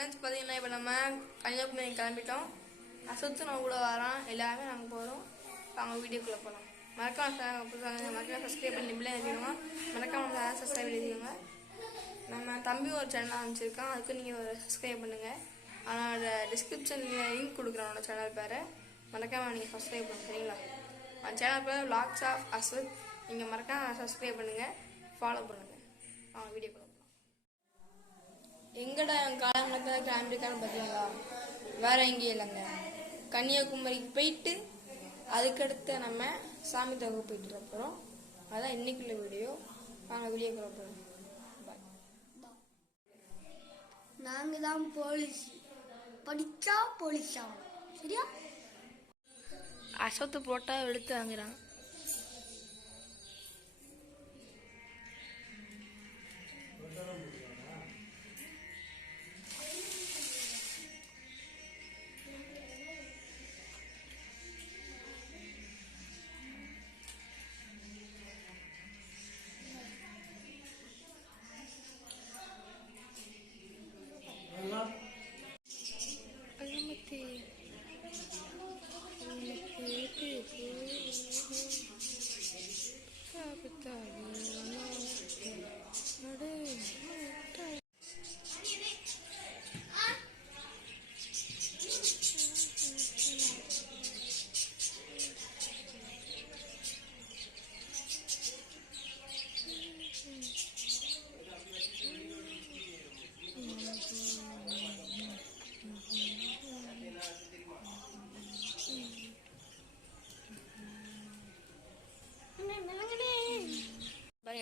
Friends பார்த்தீங்கன்னா இப்போ நம்ம கன்னியாகுமரி கிளம்பிட்டோம். அசத்து நம்ம கூட வரோம், எல்லாருமே நாங்கள் போகிறோம். அவங்க வீடியோக்குள்ளே போகலாம். மறக்காம சப்ஸ்கிரைப் பண்ணி பிள்ளை எழுதிடுவோம். மறக்காம சப்ஸ்கிரைப் எழுதிடுங்க. நம்ம தம்பி ஒரு சேனல் ஆரம்பிச்சிருக்கான், அதுக்கு நீங்கள் ஒரு சப்ஸ்கிரைப் பண்ணுங்கள். அவனோட டிஸ்கிரிப்ஷனில் லிங்க் கொடுக்குறேன், அவனோட சேனல் பேர். மறக்காமல் நீங்கள் சப்ஸ்கிரைப் பண்ணுங்க, சரிங்களா? அந்த சேனல் பேர் vlogs of aswath. நீங்கள் மறக்காம சப்ஸ்கிரைப் பண்ணுங்கள், ஃபாலோ பண்ணுங்கள். அவங்க வீடியோக்குள்ளே போகலாம். எங்கடா என் காலங்களுக்கு கிளம்பிருக்கான்னு பார்த்தீங்களா? வேறு எங்கேயும் இல்லைங்க, கன்னியாகுமரிக்கு போயிட்டு அதுக்கடுத்து நம்ம சாமி தோக போயிட்டு போகிறோம். அதான் இன்னைக்குள்ள வீடியோ. நாங்கள் வீடியோக்குள்ள போகிறோம். பாய். நாங்கள் தான் போலீஸ், படித்தா போலீஸ் ஆகும், சரியா? அசத்து போட்டால் எடுத்து வாங்குறாங்க.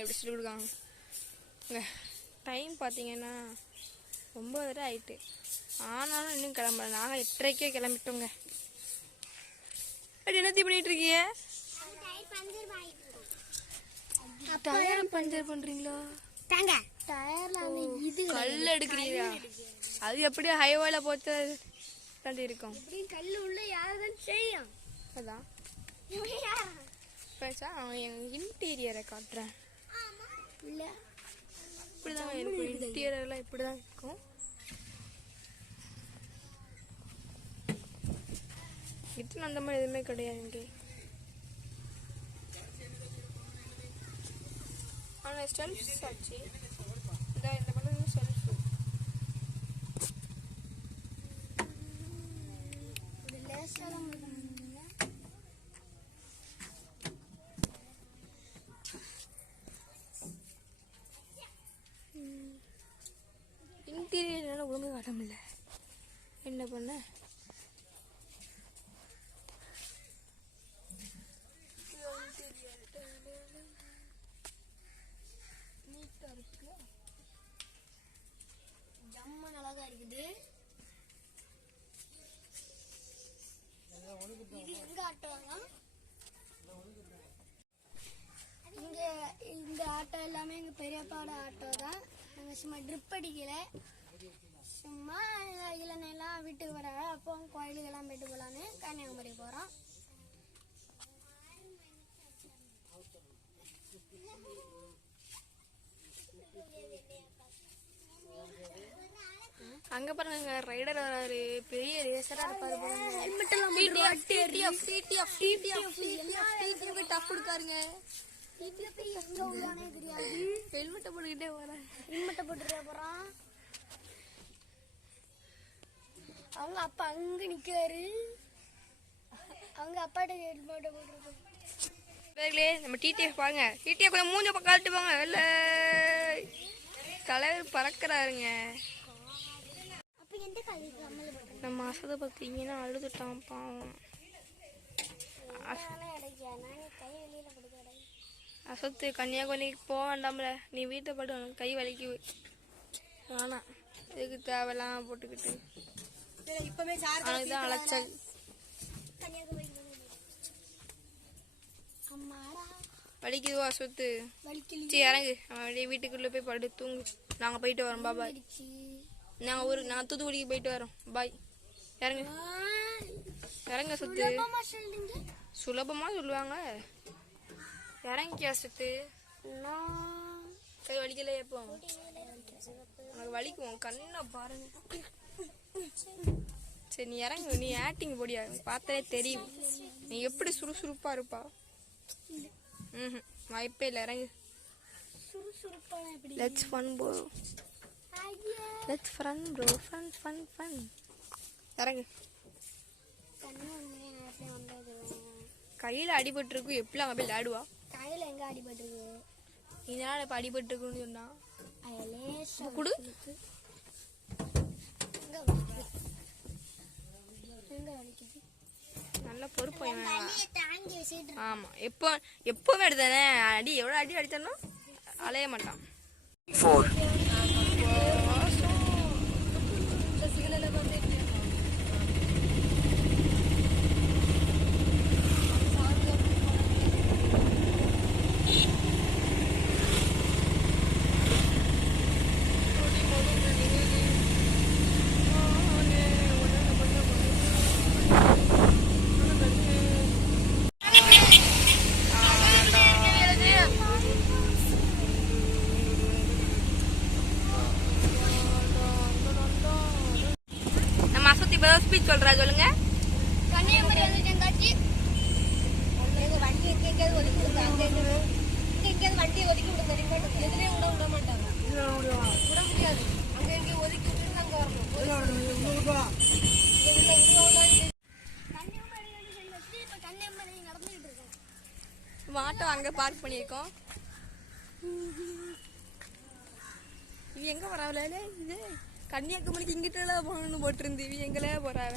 எப்படி சொல்லி கொடுக்காங்க. டைம் பார்த்தீங்கன்னா 9:30 ஆயிட்டு. ஆனாலும் இன்னும் கிளம்பல. நாங்கள் 8:30க்கே கிளம்பிட்டோங்க. அப்படி என்னத்தி பண்ணிட்டு இருக்கீங்க? டயர் பஞ்சர் பண்றீங்களா? கல் எடுக்கிறீங்களா? அது எப்படியா ஹைவேல போச்சு தாண்டி இருக்கும். கல் உள்ள யாருதான் செய்யும். அதான் அவன் எங்கள் இன்டீரியரை காட்டுறேன். இப்படிதான் இருக்கும், இன்டீரியர்லாம் இப்படிதான் இருக்கும். கிச்சன் அந்த மாதிரி எதுவுமே கிடையாது இங்கே. ஆனால் ஸ்டெல்ஃப்ஸ் ஆச்சு. இந்த பக்கம் ஸ்டெல்ஃப். இன்டீரியர் ஒழுங்காக காட்ட முடியல. என்ன பண்ண? நீட்டாக இருக்கு, ஜம்மன் அழகா இருக்குது. இது எங்க ஆட்டோதான்? இங்க இந்த ஆட்டோ எல்லாமே எங்க பெரியப்பாவோட ஆட்டோ தான். நாங்க சும்மா ட்ரிப் அடிக்கல, சும்மா இளநெல்லாம் வீட்டுக்கு வர அப்போ கோயிலுக்கெல்லாம் போயிட்டு போகலான்னு கன்னியாகுமரி போகிறோம். அங்க பாருங்க, ரைடர் வராரு, பெரிய ரேசரா இருப்பாரு. ஹெல்மெட் எல்லாம் டஃப் கொடுக்காருங்க. தெரியாது, ஹெல்மெட்டை போட்டுக்கிட்டே போறேன். ஹெல்மெட்டை போட்டுட்டே போறான். அவங்க அப்பா அங்க நிக்கிறாரு, அவங்க அப்பாட்ட ஹெல்மெட்டை போட்டுருக்காரு. நம்ம டிடிஎஃப் பாருங்க, டிடிஎஃப் கொஞ்சம் மூஞ்ச பக்கம் காட்டு பாங்க. இல்ல தலைவர் பறக்கிறாருங்க. நம்ம அசதை பார்த்தீங்கன்னா அழுதுட்டான் பாவம். அசத்து கன்னியாகுமரிக்கு போக வேண்டாம்ல, நீ வீட்டை பாட்டு உனக்கு கை வலிக்கு வேணாம். இதுக்கு தேவையெல்லாம் போட்டுக்கிட்டு அதுதான் அலைச்சல். வலிக்குதுவா அசத்து? சரி இறங்கு, அப்படியே வீட்டுக்குள்ளே போய் படு தூங்கு. நாங்கள் போயிட்டு வரோம். பாய். நாங்கள் தூத்துக்குடிக்கு போயிட்டு வரோம். பாய். இறங்கு இறங்க சுத்து. சுலபமாக சொல்லுவாங்க. இறங்கிக்கா சுத்து. கை வலிக்கலையே எப்போ? உனக்கு வலிக்கும் கண்ணை பாருங்க. சரி நீ இறங்கு, நீ ஆக்டிங் போடியா, பார்த்தாலே தெரியும் நீ எப்படி சுறுசுறுப்பா இருப்பா. வாய்ப்பே இல்லை, இறங்கு. Let's fun bro, let's fun bro, fun fun fun. இறங்கு. கையில் அடிபட்டுருக்கு, எப்படி அங்கே போய் விளையாடுவா? கையில் எங்கே அடிபட்டுருக்கு? இதனால இப்போ அடிபட்டுருக்குன்னு சொன்னா கொடு. நல்ல பொறுப்பு. ஆமா, எப்பவுமே எடுத்தானே அடி, எவ்வளோ அடி அடித்தானோ அலைய மாட்டான். ஸ்பீச் சொல்றா, சொல்லுங்க. கன்னியாகுமரி வந்துட்டாச்சு. வண்டி எங்கேயாவது ஒதுக்கி விடுங்க, அங்கே எங்கேயாவது வண்டியை ஒதுக்கி விடுங்க. ரிமோட் எதுலேயும் விட மாட்டாங்க, விட முடியாது. அங்கே எங்கேயும் ஒதுக்கி விட்டுட்டு அங்கே கன்னியாகுமரி நடந்துகிட்டு இருக்கோம். ஆட்டோ அங்கே பார்க் பண்ணியிருக்கோம். இது எங்க போறாவல? இது கன்னியாகுமரிக்கு இங்கிட்டலாம் போகணும்னு போட்டிருந்து, இவ எங்களே போறாவ.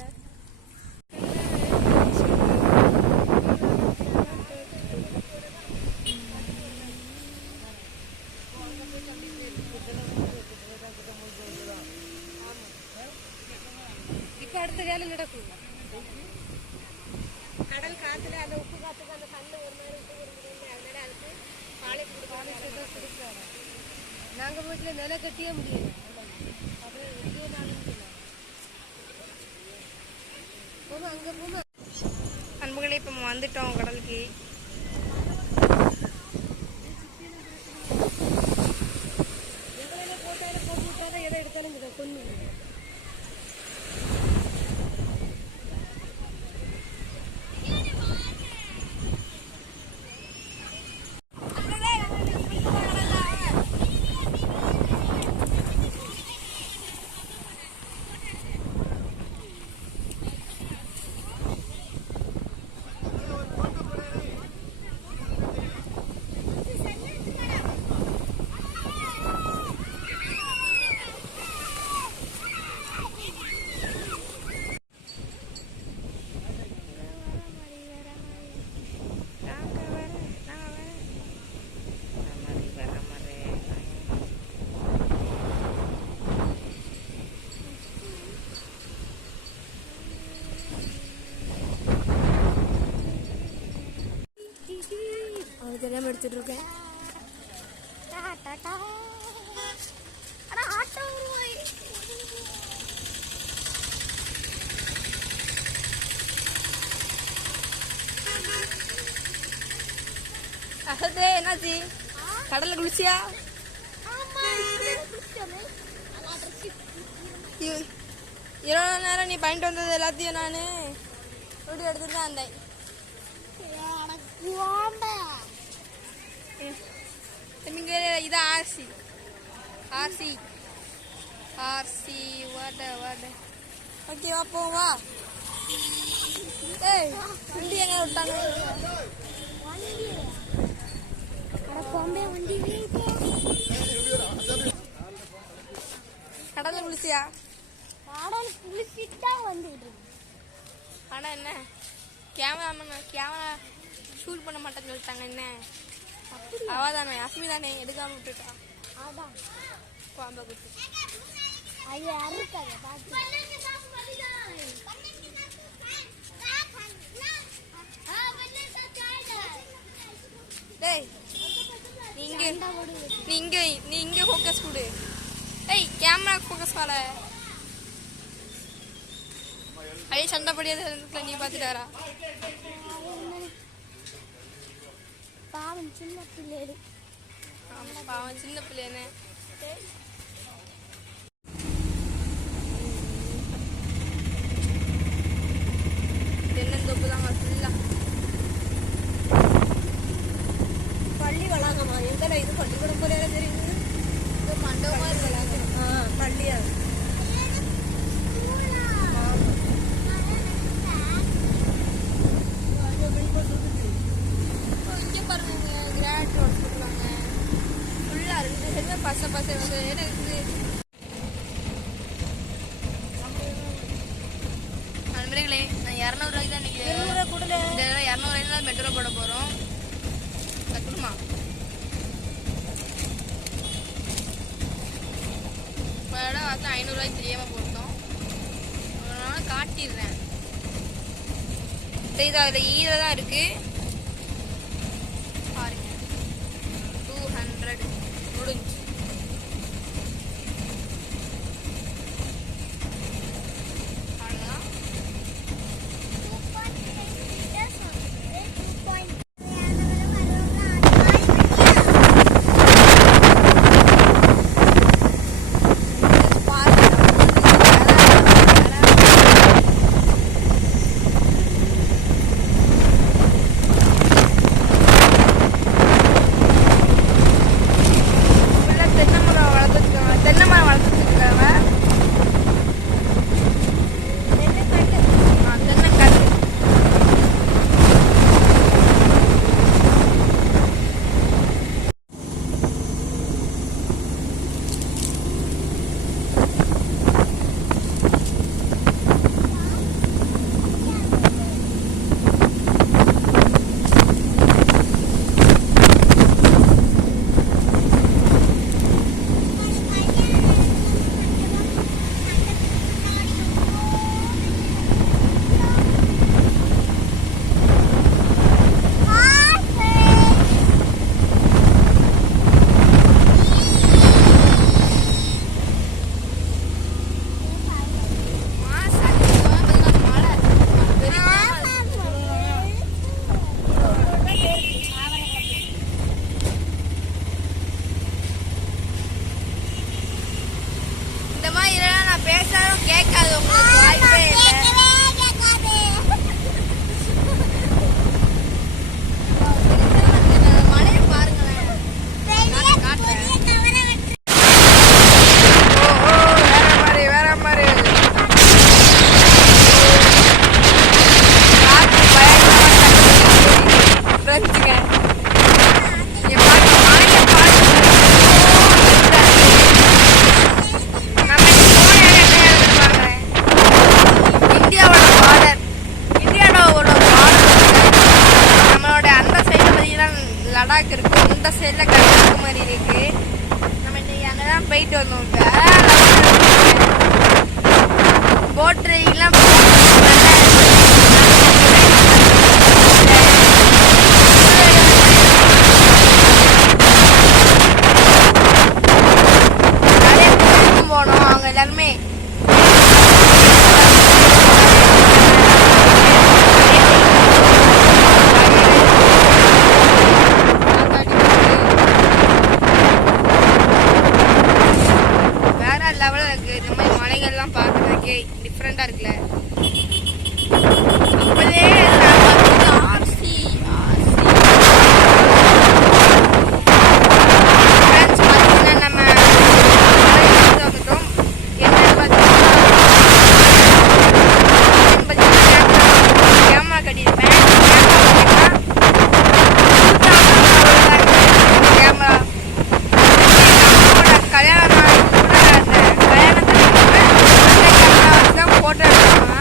இப்ப அடுத்த வேலை நடக்கும். கடல் காத்துல அந்த உப்பு காத்துக்கு அந்த கண்ணு ஒரு மாதிரி அதனால அதுக்கு பாலை நாங்க வீட்டுல நில கட்டியே முடியல. அன்புகளே, இப்போ வந்துட்டோம் கடலுக்கு. எதை எடுத்தாலும் கொண்டு தெரியாம எடுத்துட்டு இருக்கேன். அசதே, என்னாச்சு? கடல்ல குளிச்சியா? இவ்வளோ நேரம் நீ பண்ணிட்டு வந்தது எல்லாத்தையும் நான் எப்படி எடுத்துட்டு தான் வந்தேன். இது ஆர்சி ஆர்சி ஆர்சி வாட வாட. ஓகேவா, போவா. ஏய், வண்டி எங்க விட்டாங்க? கடல்ல குளிச்சியா? கடல் குளிச்சுட்டா வந்துட்டு. ஆனா என்ன கேமரா ஷூட் பண்ண மாட்டேன்னு சொல்லிட்டாங்க. என்ன அவதானே அஸ்மி தானே எடுக்காம விட்டுட்டா. அதான் பாம்பை குத்து. ஐயா அறுக்காத பாத்து. டேய், நீ இங்க ஃபோக்கஸ் கொடு. ஏய், கேமரா ஃபோக்கஸ் பண்ணல. அடி சண்டை படியாத நீ பாத்துட்டு வரா. பாவம் சின்ன பிள்ளைகள். பாவம் சின்ன பிள்ளைன்னு. தாங்க ஃபுல்லாக பள்ளி வளாகமா எங்கடா இது பள்ளிக்கூடம் போல தெரியுது இது மண்டபமாக இருக்கு பள்ளியா இங்கே பாருங்க கிராட் வச்சுருக்காங்க ஃபுல்லாக இருக்குது பசை பசை வந்து என்ன இருக்குது நண்பர்களே நான் 200 ரூபாய்க்கு தான் இன்றைக்கி இந்த 200 ரூபாய்க்கு தான் மெட்ரோ போட போகிறோம் கட்டுமா இடம் வந்து 500 ரூபாய்க்கு தெரியாமல் போட்டோம் அதனால காட்டிடுறேன் இது அதில் ஈர தான் இருக்குது பாருங்க 200 முடிஞ்சு அவ்வளோதான் பேசாலும் கேட்காது உங்களுக்கு வாய்ப்பே இல்லை மழையை பாருங்களேன் வேற மாதிரி ஃப்ரெண்ட்ஸுங்க லடாக் இருக்கு இந்த சைடில் கன்னியாகுமரி இருக்கு நம்ம இன்னைக்கு அங்கே தான் போயிட்டு வந்தோம் போட் ரைடிங்லாம் போனோம் அவங்க எல்லாருமே பார்க்கறதுக்கே டிஃப்ரெண்டா இருக்குல்ல அப்பவே ஆர்சி ஃப்ரெண்ட்ஸ் பார்த்தீங்கன்னா நம்ம வந்துட்டோம் என்னன்னு பார்த்தீங்கன்னா கேமரா கட்டியிருப்பேன் கேமரா கல்யாணம் போட்டோ எடுப்பாங்க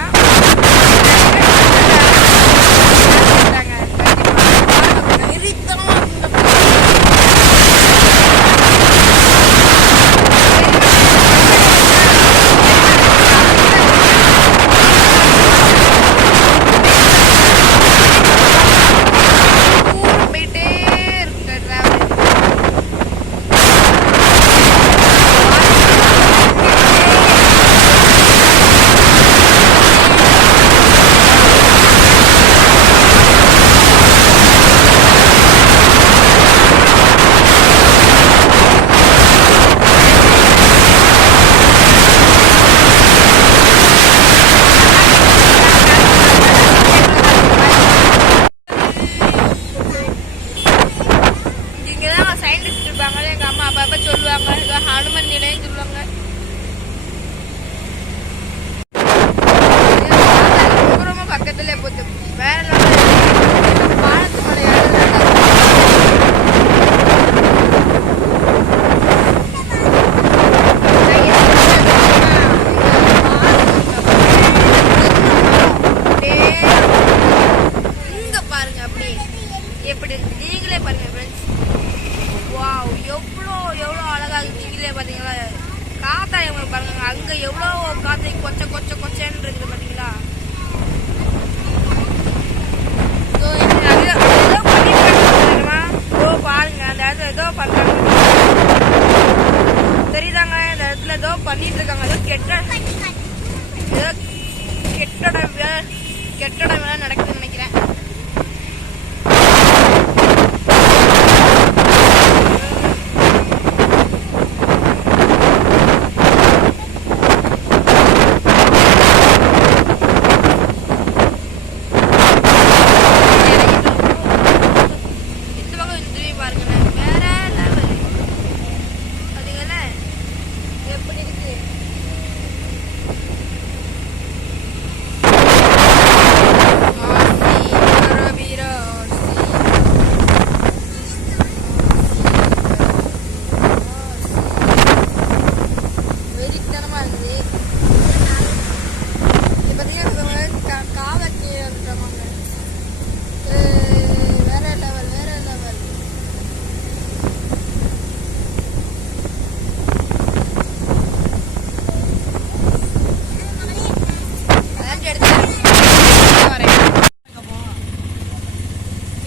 கொச்சை கொச்சை கொச்சைன்னு இருக்குது பார்த்தீங்களா? பாருங்க அந்த இடத்துல ஏதோ பண்றாங்க தெரியுதாங்க. இந்த இடத்துல ஏதோ பண்ணிட்டு இருக்காங்க. ஏதோ கெட்டட வேலை நடக்குதுன்னு நினைக்கிறேன்.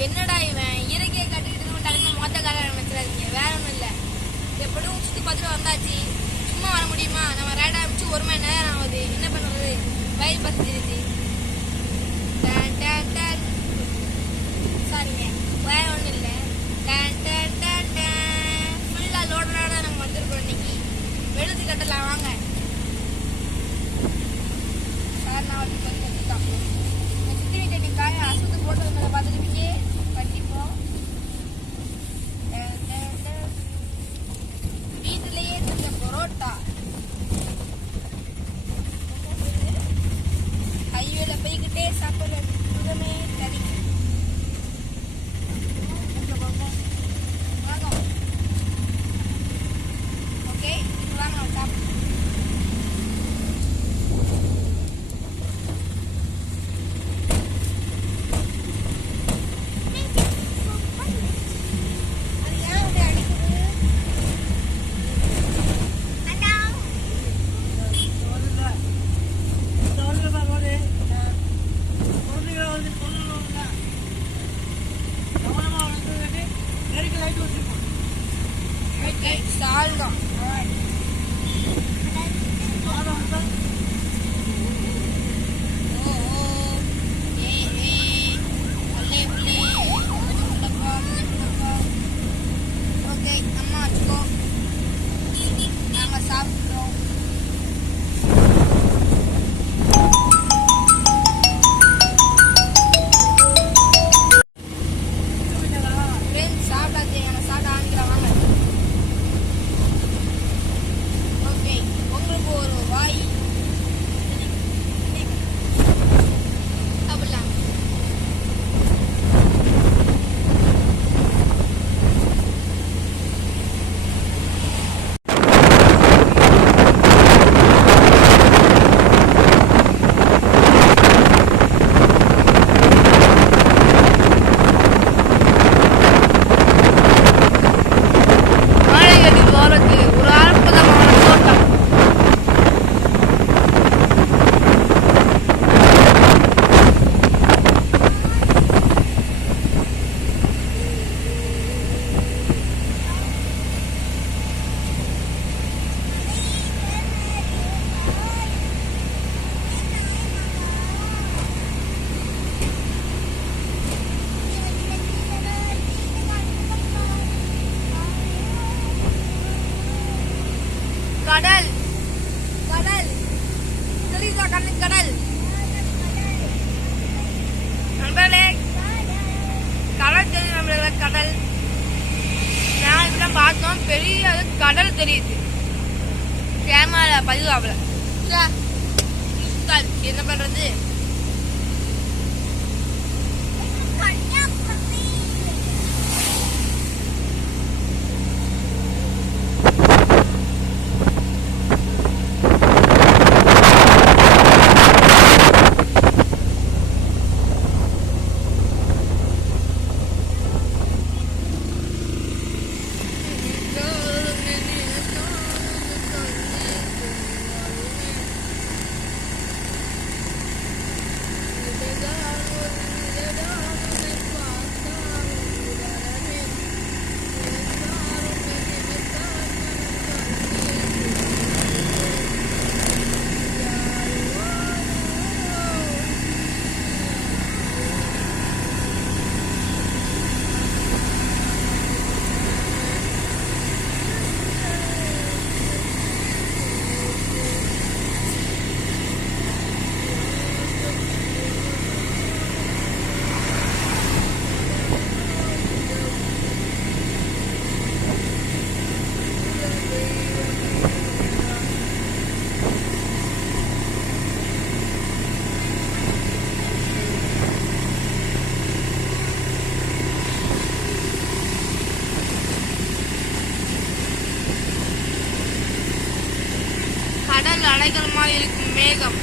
என்னடா இவன் இறக்கையை கட்டிட்டு மொத்த காலம் வச்சிடாதீங்க. வேற ஒன்றும் இல்லை. எப்படியும் சுற்றி பார்த்துட்டு வந்தாச்சு. சும்மா வர முடியுமா? நம்ம ரைட் ஆரம்பிச்சு 1 மணி நேரம் ஆகுது. என்ன பண்ணுறது? வயிறு பசிச்சிருச்சு. சாரிங்க, வேற ஒன்றும் இல்லை. ஃபுல்லாக லோடனோட நம்ம வந்திருக்கோம் இன்னைக்கு. வெளுத்து கட்டலாம் வாங்க சார். நான் வந்து வந்துட்டான். சுற்றி வீட்டை காய அசுத்து போட்டது மேலே பார்த்துருப்பீங்க. கண்டிப்போம் வீட்டிலேயே செஞ்ச பரோட்டா ஹைவேல போய்கிட்டே சாப்பிட்ற சுகமே கறி. ஓகே, வாங்க நம்ம சாப்பிடுவோம். சால்தான் ஓகே, அம்மா வச்சுக்கோ. நாம சாப்பிட்றோம். சாப்பிடாது சாப்பிட ஆரம்பிக்கிறவாங்க. ஓகே, உங்களுக்கு ஒரு வாய் சாப்பிடலாம். ஒரு அற்புதமான தோட்டம். கடல் கடல் தெரியுதா? கண்ணுக்கு கடல். நண்பர்களே, கடல் தெரியுது. நம்மளுக்கு கடல் நான் இப்பதான் பார்த்தோம். பெரிய கடல் தெரியுது. கேமரா பதிவாகல. என்ன பண்றது? கடல் அலைகள் மாதிரி இருக்கும் மேகம்.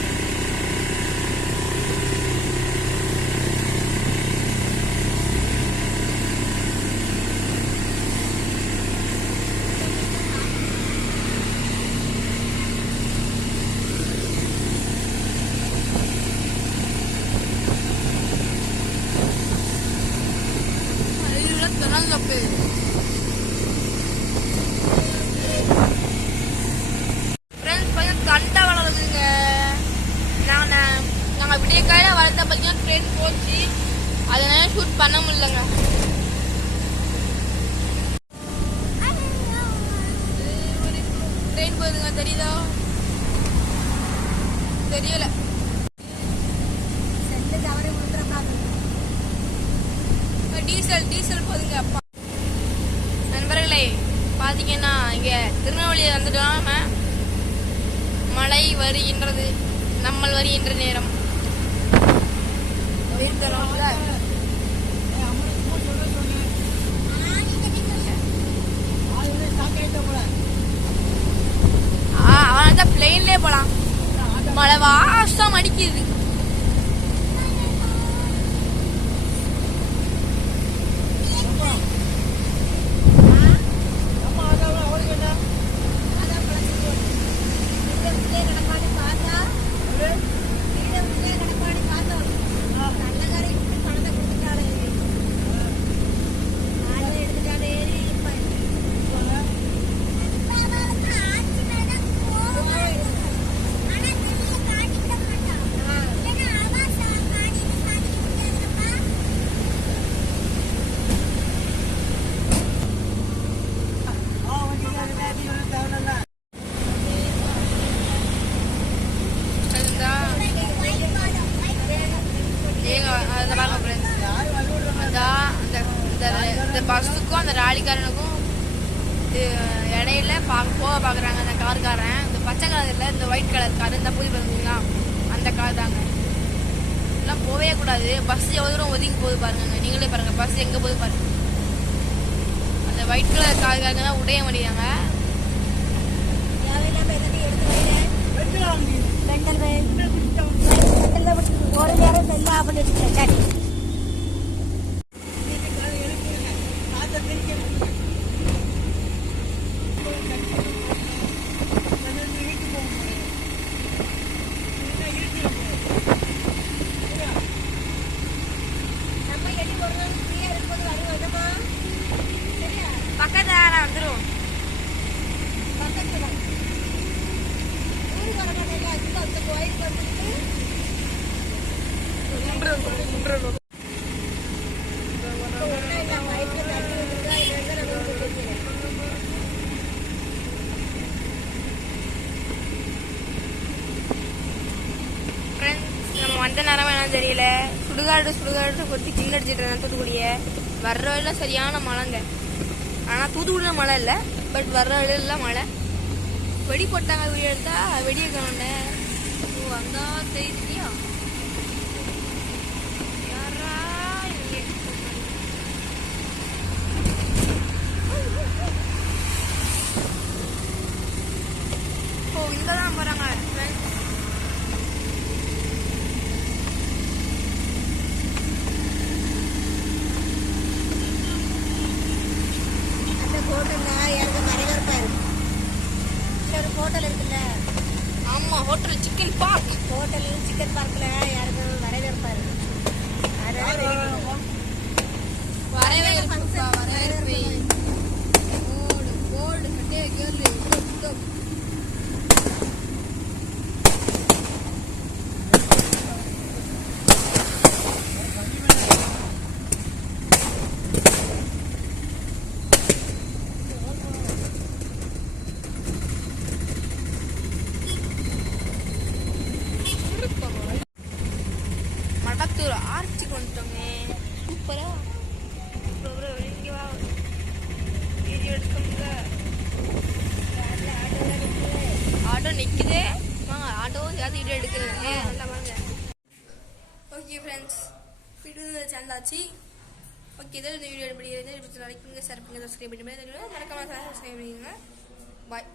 கண்டா வளருதுங்க. நாங்கள் விடிய காலையில் வளர்த்த பார்த்தீங்கன்னா ட்ரெயின் போச்சு, அதனால ஷூட் பண்ண முடியலங்க. ட்ரெயின் போகுதுங்க, தெரியுதா? தெரியல. டீசல் போகுதுங்க. அப்பா நண்பர்களே, பார்த்தீங்கன்னா இங்கே திருநெல்வேலியில் வந்துட்டோம். மழை வருகின்றது, நம்மள் வருகின்ற நேரம். அவன் பிளெயின்லயே போலாம். மழை வாசம் அடிக்குது. பஸ்ஸுக்கும் அந்த ராலிக்காரனுக்கும் இடையில போக பாக்குறாங்க அந்த கார்காரன். இந்த பச்சை கலர் இல்ல, இந்த ஒயிட் கலர் கார், இந்த புது பார்த்தீங்களா அந்த கார் தாங்க. எல்லாம் போவே கூடாது. பஸ் எவ்வளவு தூரம் ஒதுங்கி போகுது பாருங்க, நீங்களே பாருங்க பஸ் எங்க போகுது பாருங்க. அந்த ஒயிட் கலர் கார்காரங்க தான் உடைய மாட்டேங்கிறாங்க. வந்த நேரம் என்னன்னு தெரியல, சுடுகாடு கொட்டி கிண்ணு அடிச்சிட்டு இருந்தேன் தூத்துக்குடிய. வர்ற வழியில சரியான மழைங்க. ஆனா தூத்துக்குடியில மழை இல்லை, பட் வர்ற வழியில மழை. வெடி போட்டாங்க, வீடியோ எடுத்தா வெடிய காணோண்ட. வந்தா தெரியுதியா யாரா இங்கதான் போறாங்க. ஹோட்டல் இருக்குல்ல, ஆமா hotel chicken park. Hotel chicken பார்க்ல யாருக்கு வரவேற்பாரு. வரவேற்புப்பா, வரவேற்பை. போடு, போடு, கட்டே, கேளு, தொப், தொப். மடத்தூர் ஆர்ச்சிக்கு வந்துட்டோங்க. சூப்பரா இங்க வா, வீடியோ எடுக்கணுங்க. ஆட்டோ நிக்குது, வாங்க ஆட்டோ ஏதாவது வீடியோ எடுக்கிறேன். நல்லா வாங்க. ஓகே ஃப்ரெண்ட்ஸ், வீடியோ சேர்ந்தாச்சு. ஓகே, இதில் இந்த வீடியோ எப்படி லைக் பண்ணுங்க, ஷேர் பண்ணுங்க, சப்ஸ்கிரைப் பண்ணுங்க, மறக்காம சப்ஸ்கிரைப் பண்ணுங்க. பாய்.